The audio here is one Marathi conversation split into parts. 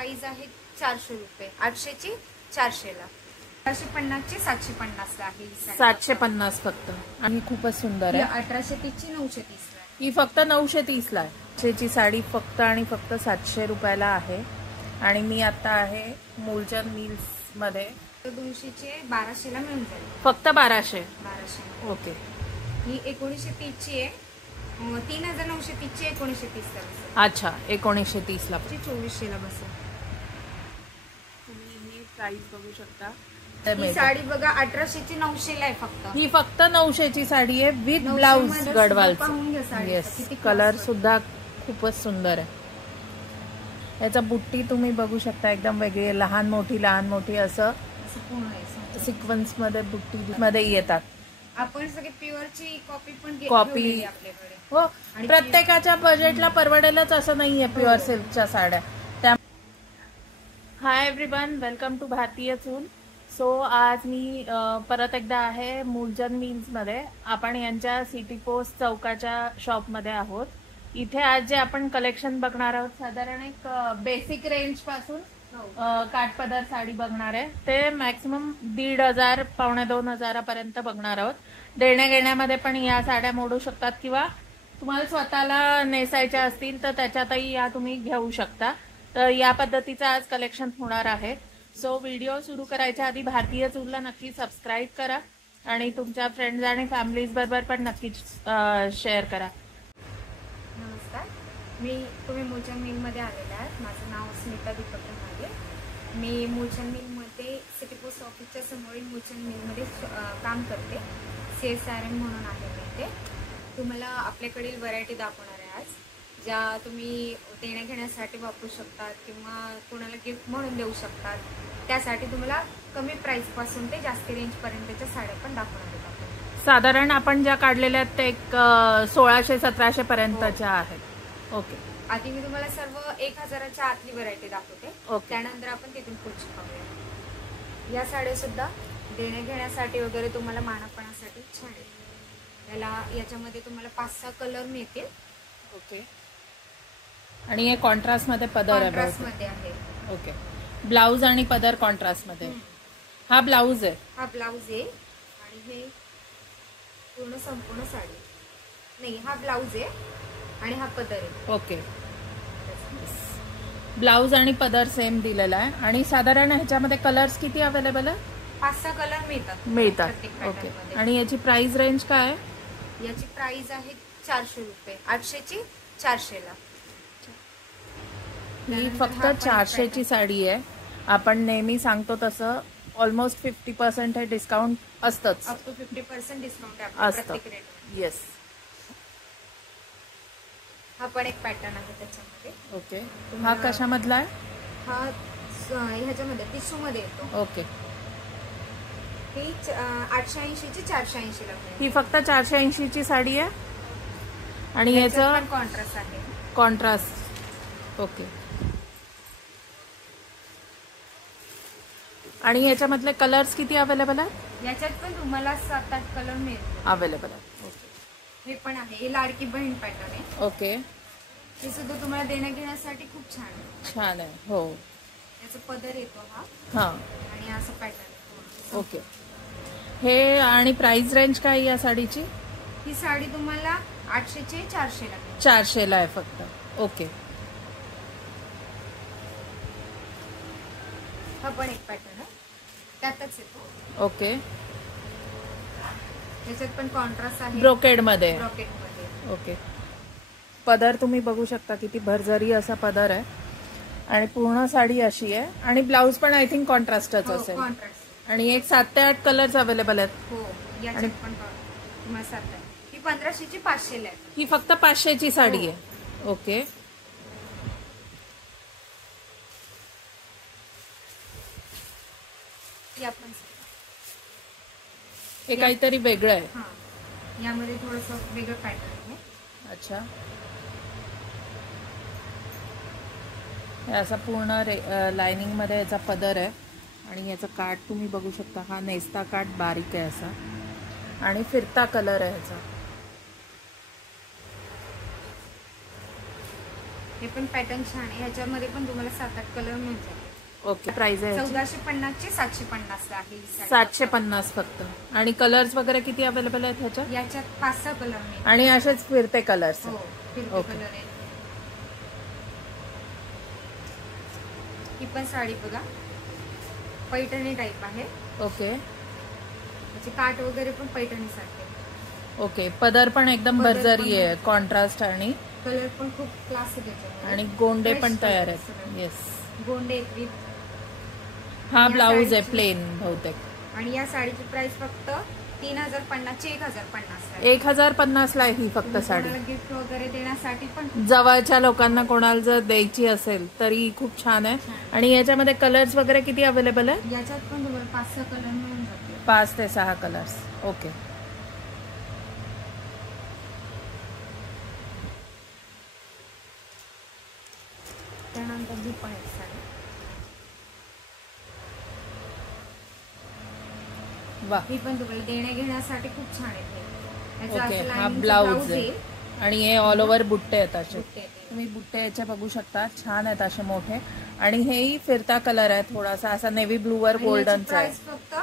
प्राइस आहे 400 रुपये. 800 ची 400 ला. 450 ची 750 ला आहे. 750 फक्त. आणि खूपच सुंदर आहे. 1830 ची 930 ला. ही फक्त 930 ला आहे. ची साडी फक्त आणि फक्त 700 रुपयाला आहे. आणि मी आता आहे मूलचंद मिल्स मध्ये. 200 चे 1200 ला मिळून जाईल. फक्त 1200. ओके. ही 1930 ची आहे. 3930 ची 1930 ला. अच्छा 1930 ला. 2400 ला बसेल. तुम्ही हे प्राइस बघू शकता. ही साडी बघा 1800 ची 900 ला आहे फक्त. ही फक्त 900 ची साडी आहे विथ ब्लाउज गडवालचं. येस. कलर सुद्धा खूपच सुंदर आहे. याचा बुट्टी तुम्ही बघू शकता एकदम वेगळी. लहान मोठी असं सिक्वेन्स मध्ये बुट्टी मध्ये येतात. आपण सगळे प्युअरची कॉपी पण कॉपी आपल्याकडे. हो. प्रत्येकाच्या बजेटला परवडेलच असं नाहीये प्युअर सिल्कच्या साड्या. हाय एव्हरीवन, वेलकम टू भारतीय चूल. सो आज मी परत एकदा आहे मूलचंद मिल्स मध्ये. आपण यांच्या सिटी पोस्ट चौकाच्या शॉप मध्ये आहोत. इथे आज जे आपण कलेक्शन बघणार आहोत साधारण एक बेसिक रेंज पासून काठपदर साडी बघणार आहे. ते मॅक्सिमम 1500 पावणे 2000 पर्यंत बघणार आहोत. देण्या घेण्यामध्ये पण या साड्या मोडू शकतात किंवा तुम्हाला स्वतःला नेसायच्या असतील तर त्याच्यातही या तुम्ही घेऊ शकता. तर या पद्धतीचं आज कलेक्शन होणार आहे. सो व्हिडिओ सुरू करायच्या आधी भारतीय चूलला नक्की सबस्क्राईब करा आणि तुमच्या फ्रेंड्स आणि फॅमिलीज बरोबर पण नक्कीच शेअर करा. नमस्कार, तुम्ही मूलचंद मिल मध्ये आलेले आहात. माझं नाव स्मिता दीपक आहे. मी मूलचंद मिल मध्ये सिटी पोस्ट ऑफिसच्या समोरील मूलचंद मिल मध्ये काम करते. CSRM म्हणून आहे मी ते. तुम्हाला आपल्याकडील व्हरायटी दाखवणार आहे आज, ज्या तुम्ही देण्या घेण्यासाठी वापरू शकतात किंवा कोणाला गिफ्ट म्हणून देऊ शकतात. त्यासाठी तुम्हाला कमी प्राइस पासून ते जास्त रेंज पर्यंतच्या साड्या पण दाखवणार आहेत. साधारण आपण ज्या काढलेल्या आहेत ते एक 1600-1700 पर्यंतच्या आहेत. ओके. आधी मी तुम्हाला सर्व 1000च्या आतली व्हरायटी दाखवते. त्यानंतर आपण तिथून पुढची पाहूया. या साड्या सुद्धा देण्या घेण्यासाठी वगैरे तुम्हाला मानापणासाठी छान आहे. याच्यामध्ये तुम्हाला 5-6 कलर मिळतील. ओके. आणि हे कॉन्ट्रास्ट मध्ये पदर आहे. ओके. ब्लाउज आणि पदर कॉन्ट्रास्ट मध्ये. हा ब्लाउज आहे. हा ब्लाउज आहे आणि हे पूर्ण संपूर्ण साडी नाही. हा ब्लाउज आहे आणि हा पदर आहे. ओके. ब्लाउज आणि पदर सेम दिलेला आहे. आणि साधारण ह्याच्यामध्ये कलर्स किती अवेलेबल आहे? 5-6 कलर मिळतात. ओके. आणि याची प्राइस रेंज काय आहे? याची प्राइस आहे 400 रुपये. 800 ची 400 ला. ही फक्त 400 ची साडी आहे. आपण नेहमी सांगतो तसं ऑलमोस्ट 50% हे डिस्काउंट असतंच. अप टू 50% डिस्काउंट असतं. येस. हा पण एक पॅटर्न आहे त्याच्यामध्ये. ओके. हा कशामधला आहे? हा ह्याच्यामध्ये टिश्यू मध्ये येतो. ओके. ही 880 ची 480 ला. ही फक्त 480 ची साडी आहे. आणि याचं कॉन्ट्रास्ट आहे. कॉन्ट्रास्ट. ओके. आणि याच्यामधले कलर्स किती अवेलेबल आहेत? याच्यात पण तुम्हाला 7-8 कलर मिळतील. अवेलेबल आहे. ओके. हे पण आहे. हे लाडकी बहीण पॅटर्न आहे. ओके. हे सुद्धा तुम्हाला देण्या घेण्यासाठी खूप छान आहे. हो. याचा पदर येतो हा. आणि असं पॅटर्न. ओके. हे आणि प्राइस रेंज काय या साडीची? ही साडी तुम्हाला 800 ची 400 ला. 400 ला आहे फक्त. ओके. हा पण एक पॅटर्न आहे. त्यातच येतो. ओके. याच्यात पण कॉन्ट्रास्ट आहे. ब्रोकेड मध्ये. ओके. पदर तुम्ही बघू शकता किती भरजरी असा पदर आहे. आणि पूर्ण साडी अशी आहे. आणि ब्लाउज पण आय थिंक कॉन्ट्रास्टच असेल. आणि एक 7 ते 8 कलर्स अवेलेबल आहेत. हो. याच्यात पण तुम्हाला 7 आहे. ही 1500 ची 500 ला आहे. ही फक्त 500 ची साडी आहे. ओके. हे काहीतरी वेगळं आहे. यामध्ये थोडंसं वेगळं पॅटर्न आहे. अच्छा. हे असा पूर्ण लाइनिंग मध्ये याचा पदर आहे. आणि याचा काठ तुम्ही बघू शकता. हा नेस्ता काठ बारीक आहे असा. आणि फिरता कलर आहे ह्याचा. हे पण पॅटर्न छान आहे. ह्याच्यामध्ये पण तुम्हाला 7-8 कलर मिळून जातील. ओके. प्राइस आहे 1450 चे 750 ला आहे ही साडी. 750 फक्त. आणि कलर्स वगैरे किती अवेलेबल आहेत ह्याच्यात? याच्यात 5-6 कलर मिळतील. आणि असेच फिरते कलर्स? हो, फिरते ओके. कलर आहे. ही पण साडी बघा, पैठणी टाइप आहे. ओके. म्हणजे काठ वगैरे पण पैठणी सारखे. ओके. पदर पण एकदम भरजरी आहे, कॉन्ट्रास्ट आणि कलर पण खूप क्लास आहे त्याच्यामध्ये. आणि गोंडे पण तयार आहेत. येस. गोंडे आहेत विथ. हा ब्लाऊज आहे प्लेन बहुतेक. आणि या साडीची प्राइस फक्त 3050 चे 1050 1050 ला आहे ही फक्त साडी. गिफ्ट वगैरे देण्यासाठी पण जवळच्या लोकांना कोणाला जर द्यायची असेल तरी खूप छान आहे. आणि याच्यामध्ये कलर्स वगैरे किती अवेलेबल आहे? याच्यात पण तुम्हाला 5-6 कलर मिळून जातील. 5 ते 6 कलर्स. ओके. त्यानंतर ही पण एक साडी. वा. ही पण तुम्हाला देण्या घेण्यासाठी खूप छान आहे. ओके. हा ब्लाऊज आहे आणि हे ऑल ओव्हर बुट्टे आहेत असे. बुट्टे तुम्ही बुट्टे याचे बघू शकता, छान आहेत असे मोठे. आणि हेही फिरता कलर आहे थोडासा असा नेव्ही ब्लू वर गोल्डनचा आहे. फक्त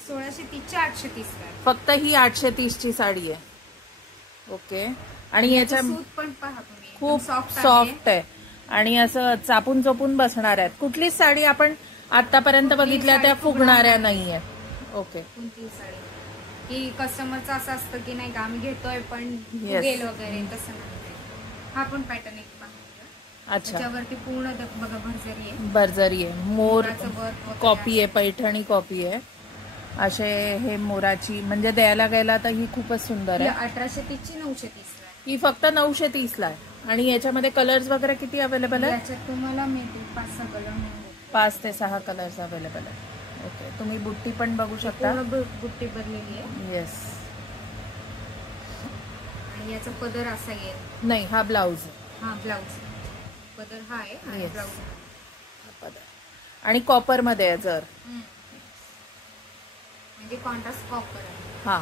1630 चे 830 ला. फक्त ही 830 ची साडी आहे. ओके. आणि याच्या सूत पण पहा तुम्ही, खूप सॉफ्ट आहे आणि असं चापून चोपून बसणार आहेत. कुठलीच साडी आपण आतापर्यंत बघितल्या त्या फुगणाऱ्या नाहीये. ओके. कोणती साडी की कस्टमरचं असं असतं की नाही का आम्ही घेतोय पण फुगेल वगैरे, तसं नाही. हा पण पॅटर्न एक पाहूया. अच्छा. त्याच्यावरती पूर्ण बघा भरजरी आहे. भरजरी आहे. मोर वर्क कॉपी आहे, पैठणी कॉपी आहे. असे हे मोराची म्हणजे द्यायला गेला तर ही खूपच सुंदर आहे. 1830 ची 930 ला. ही फक्त 930 ला आहे. आणि याच्यामध्ये कलर्स वगैरे किती अवेलेबल आहे? याच्यात तुम्हाला मिळतील 5-6 कलर मिळतील. 5 ते 6 कलर्स अवेलेबल आहे. ओके. तुम्ही बुट्टी पण बघू शकता. बुट्टी भरलेली आहे. येस. आणि याचा पदर असा येईल. नाही, हा ब्लाऊज. हा ब्लाऊज. पदर हा आहे आणि ब्लाऊज. आणि कॉपर मध्ये आहे जर म्हणजे कॉन्ट्रास्ट कॉपर आहे. हा.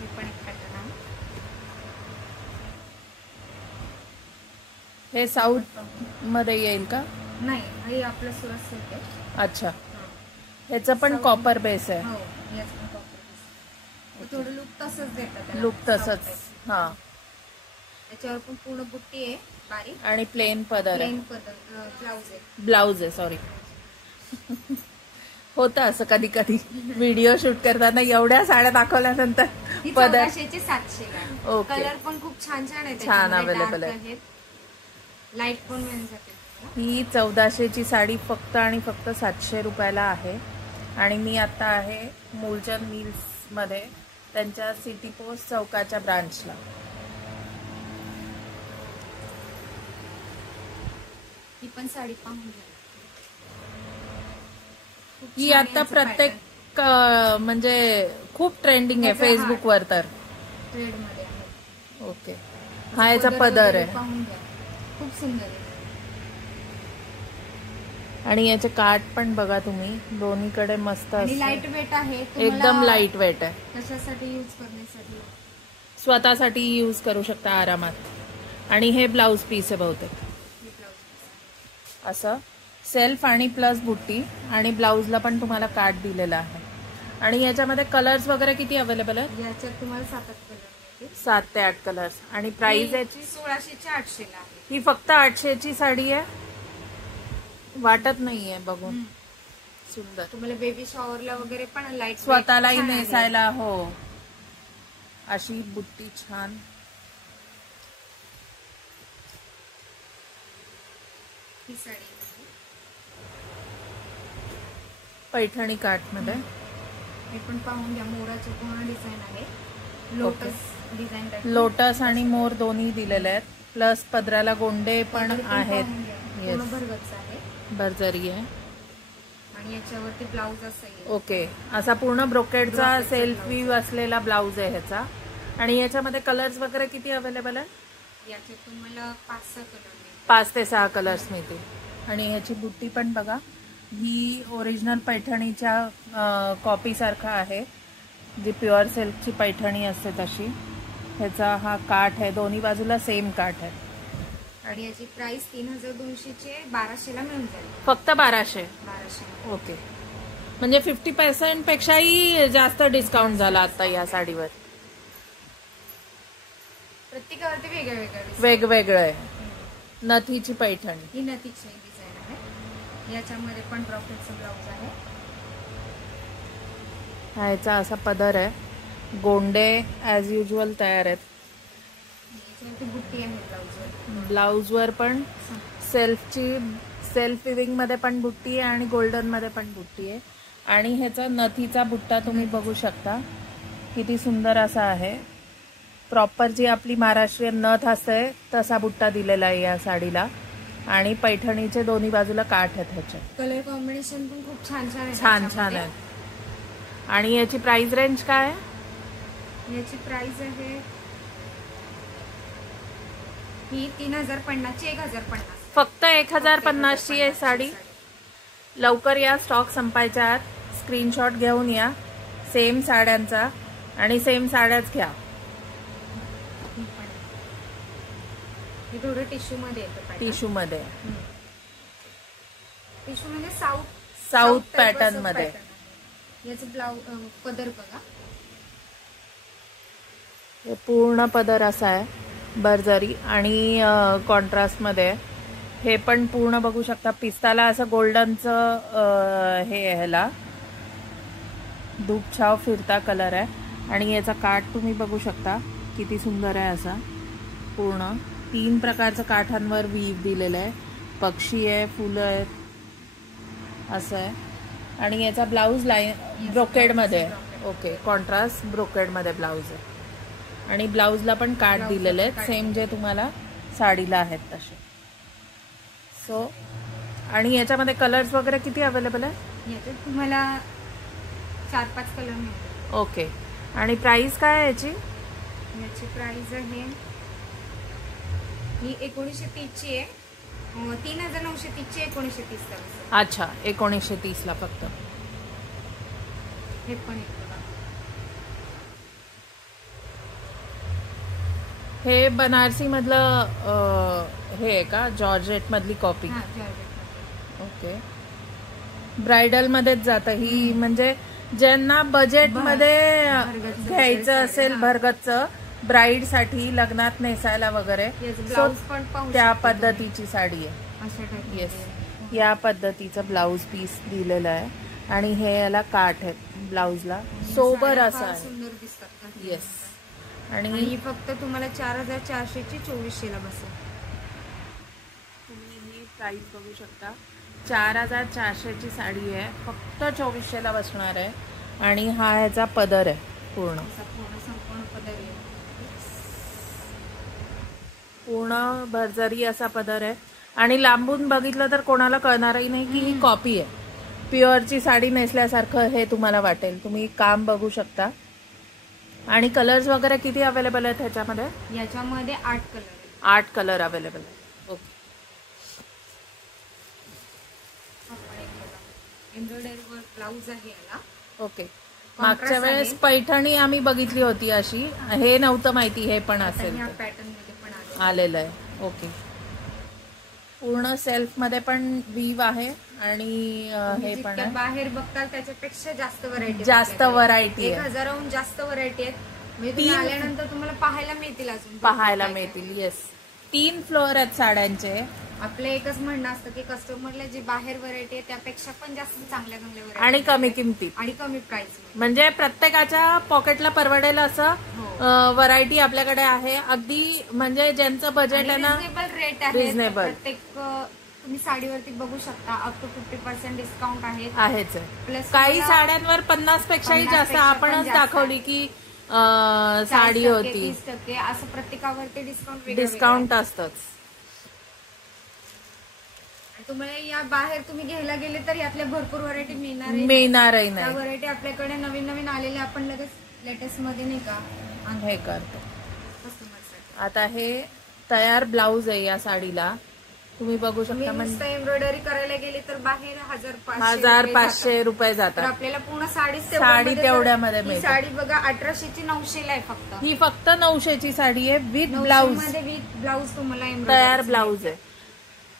हे पण एक पॅटर्न आहे. हे साऊथ मध्ये येईल का? नाही, हे आपलं सुरत सिल्क आहे. अच्छा. ह्याचं पण कॉपर बेस आहे. हो, याच पण कॉपर बेस. थोडं लुक तसंच देतात. लुक तसंच. हा. त्याच्यावर पण पूर्ण बुट्टी आहे बारीक आणि प्लेन पदर आहे. प्लेन पदर ब्लाऊज आहे. ब्लाऊज आहे. सॉरी. होतं असं कधी कधी व्हिडिओ शूट करताना एवढ्या साड्या दाखवल्यानंतर पदर 1400 700 ला. ओके. कलर पण खूप छान छान आहे. छान अवेलेबल आहे. लाईट पण मिळून जाते. ही 1400 ची साडी फक्त आणि फक्त 700 रुपयाला आहे. आणि मी आता आहे मूलचंद मिल्स मध्ये, त्यांच्या सिटी पोस्ट चौकाच्या ब्रांचला. ही पण साडी पाहून घ्या. ही आता प्रत्येक म्हणजे खूप ट्रेंडिंग आहे फेसबुक वर तर. ट्रेड मध्ये आहे. ओके. हा याचा पदर आहे. पाहून घ्या, खूप सुंदर आहे. आणि याचे काठ पण बघा तुम्ही, दोन्हीकडे मस्त आणि असते. लाईट वेट आहे. एकदम लाईट वेट आहे. कशासाठी यूज करण्यासाठी, स्वतःसाठी यूज करू शकता आरामात. आणि हे ब्लाऊज पीस आहे बहुतेक. असं सेल्फ आणि प्लस बुट्टी आणि ब्लाऊजला पण तुम्हाला काठ दिलेला आहे. आणि याच्यामध्ये कलर्स वगैरे किती अवेलेबल आहेत? याच्यात तुम्हाला 7-8 कलर मिळतील. 7 ते 8 कलर्स. आणि प्राइस याची 1600 चे 800 ला आहे. ही फक्त 800 ची साडी आहे. वाटत नाहीये बघून. सुंदर. तुम्हाला बेबी शॉवरला वगैरे पण लाईट स्वतःलाही नेसायला. हो. अशी बुट्टी छान. ही साडी पैठणी काठ मध्ये. हे पण पाहून घ्या. मोराचे पूर्ण डिझाईन आहे. Lotus design. लोटस आणि मोर दोन्ही दिलेले आहेत. प्लस पदराला गोंडे पण आहेत. पूर्ण भरगच्च आहे. भरजरी आहे. आणि याच्यावरती ब्लाऊज असेल. ओके. असा पूर्ण ब्रोकेडचा सेल्फ व्ह्यू असलेला ब्लाऊज आहे ह्याचा. आणि याच्यामध्ये कलर्स वगैरे किती अवेलेबल आहे? याच्यात तुम्हाला 5-6 कलर मिळतील. 5 ते 6 कलर्स मिळतील. आणि ह्याची बुट्टी पण बघा, ही ओरिजिनल पैठणीच्या कॉपी सारखं आहे, जी प्युअर सिल्कची पैठणी असते तशी. ह्याचा हा काठ आहे, दोन्ही बाजूला सेम काठ आहे. आणि याची प्राइस 3200 1200 ला मिळून जाईल. फक्त 1200. ओके, म्हणजे 50% पेक्षाही जास्त डिस्काउंट झाला आता या साडीवर. प्रत्येकावरती वेगवेगळं आहे. नथीची पैठणी, ही नथीची डिझाईन आहे. याच्यामध्ये पण ब्रॉकेटचं ब्लाउज आहे. हा याचा असा पदर आहे. गोंडे ऍज युजल तयार आहेत. बुट्टी आहे ब्लाउजवर पण सेल्फ विविंग मध्ये पण बुट्टी आहे आणि गोल्डन मध्ये पण बुट्टी आहे. आणि ह्याचा नथीचा बुट्टा तुम्ही बघू शकता, किती सुंदर असा आहे. प्रॉपर जी आपली महाराष्ट्रीयन नथ असते तसा बुट्टा दिलेला आहे या साडीला. आणि पैठणीचे दोन्ही बाजूला काठ आहेत. ह्याचे कलर कॉम्बिनेशन पण खूप छान आहे. आणि याची प्राइस रेंज काय आहे? याची प्राइस आहे ही 3050 1050. फक्त 1050 ची आहे साडी. लवकर या, स्टॉक संपायच्या आत. स्क्रीनशॉट घेऊन या सेम साड्यांचा आणि सेम साड्याच घ्या. हे थोडं टिश्यू मध्ये येतं. टिश्यू मध्ये साऊथ पॅटर्न मध्ये. याचं ब्लाउज पदर बघा, हे पूर्ण पदर असा आहे बरजरी आणि कॉन्ट्रास्ट मध्ये. हे पण पूर्ण बघू शकता, पिस्ताला असं गोल्डनचं हे ह्याला धूपछाव फिरता कलर आहे. आणि याचा काठ तुम्ही बघू शकता किती सुंदर आहे. असा पूर्ण 3 प्रकारचं काठांवर वीव दिलेलं आहे. पक्षी आहे, फुलं आहेत, असं आहे. आणि याचा ब्लाऊज ब्रोकेड मध्ये आहे. ओके, कॉन्ट्रास्ट ब्रोकेड मध्ये ब्लाऊज आहे. आणि ब्लाऊजला पण काठ दिलेले आहेत सेम जे तुम्हाला साडीला आहेत तसे. सो आणि याच्यामध्ये कलर्स वगैरे किती अवेलेबल आहे? याच्यात तुम्हाला 4-5 कलर मिळतील. ओके, आणि प्राइस काय आहे याची? याची प्राइस आहे ही 1930 ची आहे. 3930 ची 1930 ला. अच्छा, 1930 ला फक्त. हे पण एक बघा, हे बनारसी मधलं हे आहे का? जॉर्जेट मधली कॉपी. ओके, ब्रायडल मध्येच जात ही. म्हणजे ज्यांना बजेट मध्ये घ्यायचं असेल भरगतचं ब्राईड साठी लग्नात नेसायला वगैरे, त्या पद्धतीची साडी आहे. येस, या पद्धतीचं ब्लाऊज पीस दिलेलं आहे. आणि हे याला काठ आहेत ब्लाऊजला, सोबर असं आहे. येस, आणि फक्त तुम्हाला 4400 ची 2400 ला बसेल. तुम्ही ही प्राइस बघू शकता. 4400 ची साडी आहे, फक्त 2400 ला बसणार आहे. आणि हा ह्याचा पदर आहे पूर्ण संपूर्ण पदर आहे. पूर्ण भरजरी असा पदर आहे. आणि लांबून बघितलं तर कोणाला कळणारही नाही की ही कॉपी आहे. प्युअरची साडी नेसल्यासारखं हे तुम्हाला वाटेल. तुम्ही काम बघू शकता. आणि कलर्स वगैरे किती अवेलेबल आहेत ह्याच्यामध्ये? याच्यामध्ये 8 कलर. 8 कलर अवेलेबल आहेत. ओके, एम्ब्रॉयडरी वर्क ब्लाऊज आहे याला. ओके, मागच्या वेळेस पैठणी आम्ही बघितली होती अशी, हे नव्हतं माहिती हे पण असेल. पॅटर्न मध्ये पण आलेलं आहे. ओके, पूर्ण सेल्फ मध्ये पण वीव आहे. आणि हे पण आहे. बाहेर बघताल त्याच्यापेक्षा जास्त व्हरायटी आहे. 1000हून जास्त व्हरायटी आहेत. म्हणजे आल्यानंतर तुम्हाला पाहायला मिळतील, अजून पाहायला मिळतील. येस, 3 फ्लोअर आहेत साड्यांचे. आपलं एकच म्हणणं असतं की कस्टमरला जी बाहेर व्हरायटी आहे त्यापेक्षा पण जास्त चांगल्या व्हरायटी आणि कमी किमतीत आणि कमी प्राइस. म्हणजे प्रत्येकाच्या पॉकेटला परवडेल असं व्हरायटी आपल्याकडे आहे. अगदी म्हणजे ज्यांचं बजेट आहे ना, रिझनेबल रेट आहे. रिझनेबल. प्रत्येक तुम्ही साडीवरती बघू शकता अप टू 50% डिस्काउंट आहेच. प्लस काही साड्यांवर 50 पेक्षाही जास्त आपणच दाखवली की साडी होती. 30% असं प्रत्येकावरती डिस्काउंट असतंच. तुम्हाला या बाहेर तुम्ही घ्यायला गेले तर यातल्या भरपूर व्हरायटी मिळणारही नाही. त्या व्हरायटी आपल्याकडे नवीन आलेल्या आपण लगेच लेटेस्ट मध्ये नाही का हे करतो. आता हे तयार ब्लाऊज आहे या साडीला. तुम्ही बघू शकता. म्हणजे एम्ब्रॉयडरी करायला गेली तर बाहेर 1500 रुपये तर जातात. आपल्याला पूर्ण साडी तेवढ्यामध्ये ही मिळते. साडी बघा 1800 ची 900 ला आहे फक्त. ही फक्त 900 ची साडी आहे विथ ब्लाउज. विथ ब्लाउज तुम्हाला तयार ब्लाउज आहे.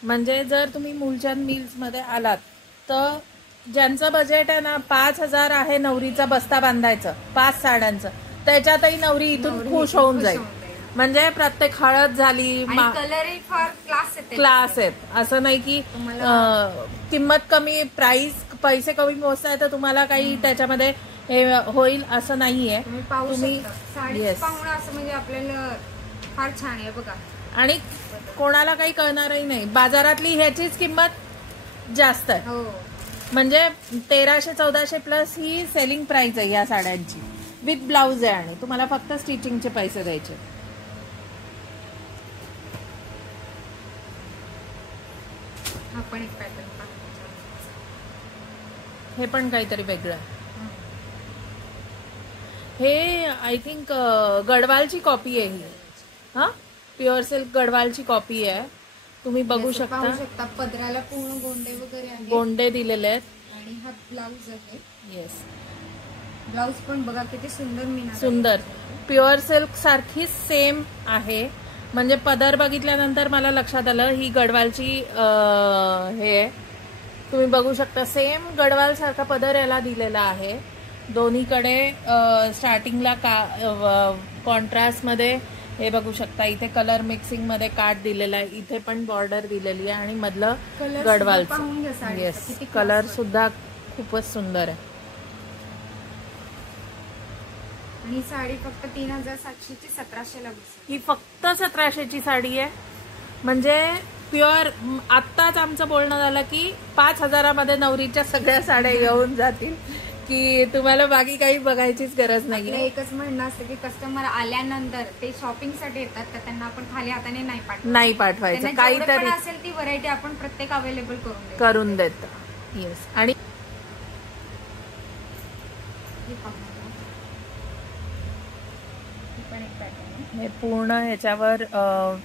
म्हणजे जर तुम्ही मुलचंद मिल्स मध्ये आलात तर ज्यांचं बजेट आहे ना 5000 आहे नवरीचा बस्ता बांधायचं 5 साड्यांचं, त्याच्यातही नवरी इथून खुश होऊन जाईल. म्हणजे प्रत्येक हळद झाली, कलरही फार क्लास आहेत. असं नाही की किंमत कमी, पैसे कमी मोजताय तर तुम्हाला काही त्याच्यामध्ये हे होईल असं नाहीये. तुम्ही असं म्हणजे आपल्याला फार छान आहे बघा. आणि कोणाला काही कळणारही नाही. बाजारातली ह्याचीच किंमत जास्त आहे. म्हणजे 1300-1400 प्लस ही सेलिंग प्राइस आहे या साड्यांची. विथ ब्लाउज आहे आणि तुम्हाला फक्त स्टिचिंगचे पैसे द्यायचे. हा पण एक पॅटर्न हे पण काहीतरी वेगळं आहे. हे आय थिंक गडवालची कॉपी आहे ही. हा प्युअर सिल्क गडवालची कॉपी आहे. तुम्ही बघू शकता. पदराला पूर्ण गोंडे वगैरे आहेत. गोंडे दिलेले आहेत. आणि हा ब्लाउज आहे. येस, ब्लाउज पण बघा किती सुंदर प्युअर सिल्क सारखी सेम आहे. म्हणजे पदर बघितल्यानंतर मला लक्षात आलं ही गडवालची हे तुम्ही बघू शकता. सेम गडवाल सारखा पदर याला दिलेला आहे. दोन्हीकडे स्टार्टिंगला कॉन्ट्रास्ट मध्ये हे बघू शकता. इथे कलर मिक्सिंग मध्ये काट दिलेला आहे. इथे पण बॉर्डर दिलेली आहे आणि मधलं गडवालचं. येस, कलर सुद्धा खूपच सुंदर आहे. आणि साडी फक्त 3700 ची 1700 ला. ही फक्त 1700 ची साडी आहे. म्हणजे प्युअर. आत्ताच आमचं बोलणं झालं की 5000 मध्ये नवरीच्या सगळ्या साड्या येऊन जातील की तुम्हाला बाकी काही बघायचीच गरज नाही. एकच म्हणणं असतं की कस्टमर आल्यानंतर ते शॉपिंग साठी येतात तर त्यांना आपण खाली हाताने नाही पाठवायचं. काहीतरी असेल ती व्हरायटी आपण प्रत्येक अवेलेबल करून देतो. येस. आणि हे पूर्ण ह्याच्यावर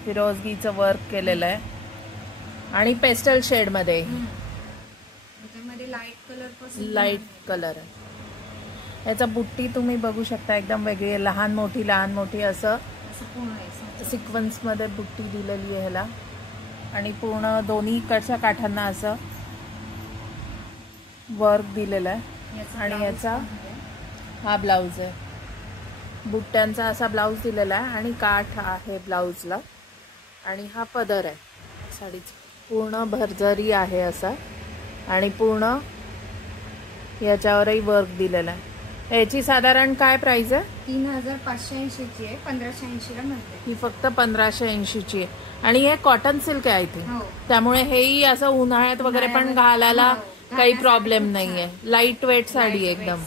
फिरोजगीचं वर्क केलेलं आहे आणि पेस्टल शेड मध्ये लाईट कलर आहे. याचा बुट्टी तुम्ही बघू शकता एकदम वेगळी, लहान मोठी असं सिक्वेन्स मध्ये बुट्टी दिलेली आहे ह्याला. आणि पूर्ण दोन्ही कडच्या काठांना असं वर्क दिलेलं आहे. आणि याचा हा ब्लाउज आहे. बुट्ट्यांचा असा ब्लाउज दिलेला आहे आणि काठ आहे ब्लाउजला. आणि हा पदर आहे साडीचा. पूर्ण भरजरी आहे असा आणि पूर्ण याच्यावरही वर्क दिलेला आहे. याची साधारण काय प्राइस आहे? 3580 ची आहे. 1580 ला मिळते. ही फक्त 1580 ची आहे. आणि हे कॉटन सिल्क आहे इथे. त्यामुळे हेही असं उन्हाळ्यात वगैरे पण घालायला काही प्रॉब्लेम नाहीये. लाईट वेट साडी आहे एकदम.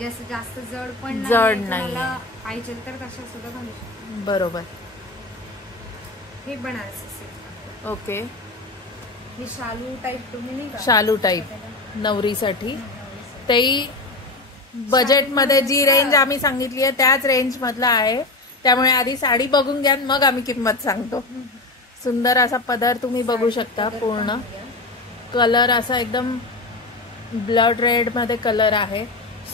जास्त जड नाही पाहिजे तर कशा सुद्धा घालू शकतो. बरोबर. हे बनारसी. ओके. हे शालू टाईप तुम्ही नाही का? शालू टाईप नवरीसाठी. तेही बजेट मध्ये जी रेंज आम्ही सांगितली आहे त्याच रेंज मधला आहे. त्यामुळे आधी साडी बघून घ्या मग आम्ही किंमत सांगतो. सुंदर असा पदर तुम्ही बघू शकता. पूर्ण कलर असा एकदम ब्लड रेड मध्ये कलर आहे.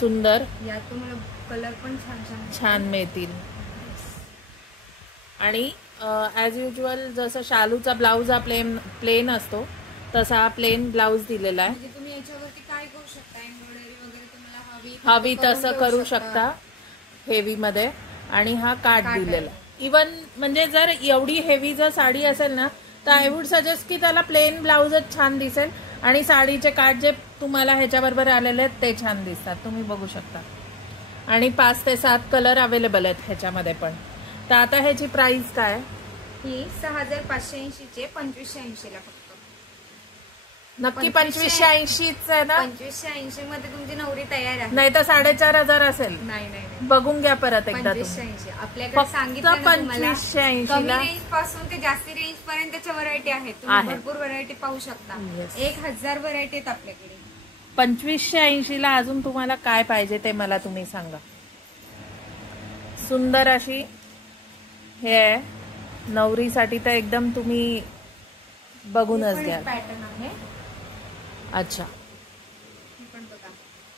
सुंदर. यात तुम्हाला कलर पण छान मिळतील. आणि ऍज युजल जसं शालूचा ब्लाउज हा प्लेन असतो तसा हा प्लेन ब्लाउज दिलेला आहे. तुम्ही याच्यावरती काय करू शकता, एम्ब्रॉयडरी वगैरे तुम्हाला हवी तसं करू शकता हेवी मध्ये. आणि हा काठ दिलेला. इवन म्हणजे जर एवढी हेवी जर साडी असेल ना तर आय वुड सजेस्ट की त्याला प्लेन ब्लाउजच छान दिसेल आणि साडीचे काठ जे तुम्हाला ह्याच्याबरोबर आलेले आहेत ते छान दिसतात. तुम्ही बघू शकता. आणि 5 ते 7 कलर अवेलेबल आहेत ह्याच्यामध्ये पण. तर आता ह्याची प्राइस काय? ही 6580 चे 2580 ला फक्त. नक्की 2580च आहे ना? 2580 मध्ये तुमची नवरी तयार आहे. नाही तर 4500 असेल. नाही बघून घ्या परत एकदा. 2580 आपल्याकडे सांगितलं 2580 कमी रेंज पासून ते जास्ती रेंज पर्यंतच्या व्हरायटी आहेत. तुम्ही भरपूर व्हरायटी पाहू शकता. 1000 व्हरायटी आहेत आपल्याकडे. 2580 ला अजून तुम्हाला काय पाहिजे ते मला तुम्ही सांगा. सुंदर अशी हे आहे नवरीसाठी तर एकदम तुम्ही बघूनच घ्या. पॅटर्न आहे. अच्छा, हे पण बघा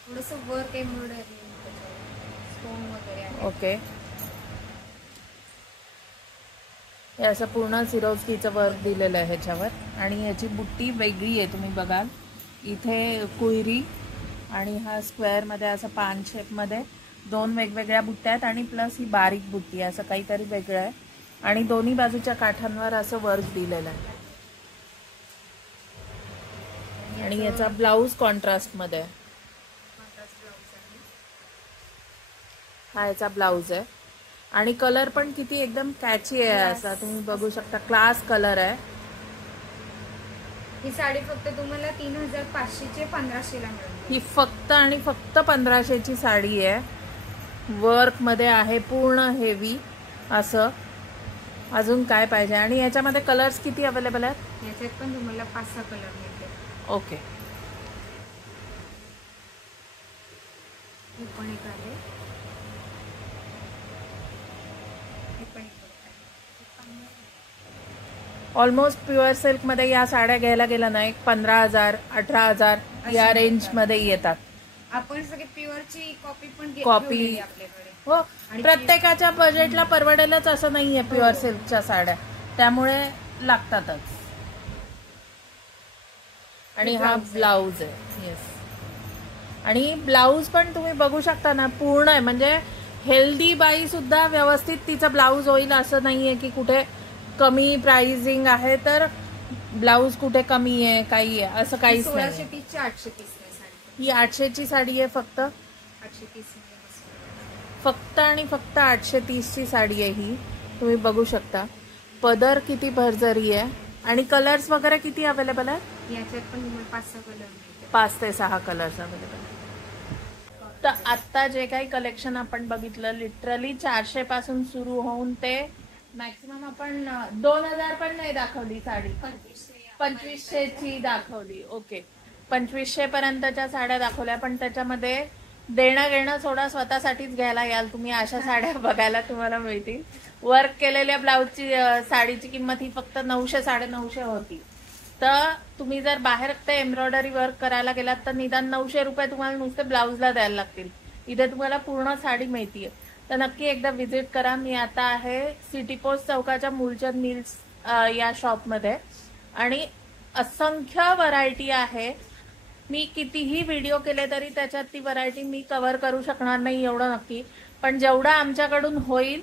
थोडंसं वर्क एम्ब्रॉयडरी स्टोन वगैरे आहे. ओके. हे असं पूर्ण सिरोस्कीचं वर्क दिलेलं आहे ह्याच्यावर आणि याची बुट्टी वेगळी आहे. तुम्ही बघाल इथे कुयरी आणि हा स्क्वेअरमध्ये असं पान शेपमध्ये 2 वेगवेगळ्या बुट्ट्या आहेत आणि प्लस ही बारीक बुट्टी असं काहीतरी वेगळं आहे आणि दोन्ही बाजूच्या काठांवर असं वर्क दिलेलं आहे. आणि याचा ब्लाऊज कॉन्ट्रास्टमध्ये आहे. हा याचा ब्लाऊज आहे आणि कलर पण किती एकदम कॅची आहे असा तुम्ही बघू शकता. क्लास कलर आहे. ही साडी फक्त तुम्हाला 3500 चे 1500 ला मिळेल. ही फक्त आणि फक्त 1500 ची साडी आहे. वर्क मध्ये आहे पूर्ण हेवी असं. अजून काय पाहिजे. आणि याच्यामध्ये कलर्स किती अवेलेबल आहेत. याच्यात पण तुम्हाला 5-6 कलर मिळते. ओके. हे पण एक आहे. ऑलमोस्ट प्युअर सिल्क मध्ये या साड्या घ्यायला गेला ना एक 15,000 18,000 या रेंज मध्ये येतात. आपण सगळे प्युअरची कॉपी पण कॉपी आपल्याकडे. हो, प्रत्येकाच्या बजेटला परवडेलच असं नाहीये प्युअर सिल्कच्या साड्या, त्यामुळे लागतातच. आणि हा ब्लाऊज आहे. येस. आणि ब्लाऊज पण तुम्ही बघू शकता ना पूर्ण आहे. म्हणजे हेल्दी बाई सुद्धा व्यवस्थित तिचं ब्लाऊज होईल असं नाहीये की कुठे कमी प्राइसिंग आहे तर ब्लाऊज कुठे कमी आहे काही आहे असं काहीच नाही. 1630 ची 830 साडी. ही 800 ची साडी आहे. फक्त 830 फक्त आणि फक्त 830 ची साडी आहे ही. तुम्ही बघू शकता पदर किती भरजरी आहे आणि कलर्स वगैरे किती अवेलेबल आहे. याच्यात पण तुम्हाला 5-6 कलर मिळतात. 5 ते 6 कलर्स अवेलेबल. तर आता जे काही कलेक्शन आपण बघितलं लिटरली 400 पासून सुरू होऊन ते मॅक्सिमम आपण 2000 पण नाही दाखवली साडी. 2500 ची दाखवली. ओके, 2500 पर्यंतच्या साड्या दाखवल्या. पण त्याच्यामध्ये देणं घेणं सोडा स्वतःसाठीच घ्यायला याल तुम्ही अशा साड्या बघायला तुम्हाला मिळतील. वर्क केलेल्या ब्लाऊजची साडीची किंमत ही फक्त 900-950 होती. तर तुम्ही जर बाहेर ते एम्ब्रॉयडरी वर्क करायला गेलात तर निदान 900 रुपये तुम्हाला नुसते ब्लाऊजला द्यायला लागतील. इथे तुम्हाला पूर्ण साडी मिळतीये. तर नक्की एकदा व्हिजिट करा. मी आता आहे सिटी पोस्ट चौकाच्या मूलचंद मिल्स या शॉपमध्ये आणि असंख्य व्हरायटी आहे. मी कितीही व्हिडिओ केले तरी त्याच्यात ती व्हरायटी मी कव्हर करू शकणार नाही एवढं नक्की. पण जेवढं आमच्याकडून होईल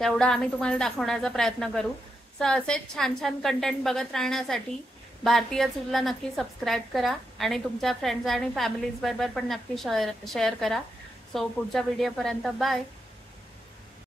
तेवढं आम्ही तुम्हाला दाखवण्याचा प्रयत्न करू. सो असेच छान छान कंटेंट बघत राहण्यासाठी भारतीय चूलला नक्की सबस्क्राईब करा आणि तुमच्या फ्रेंड्स आणि फॅमिलीज बरोबर पण नक्की शेअर करा. सो पुढच्या व्हिडिओपर्यंत बाय.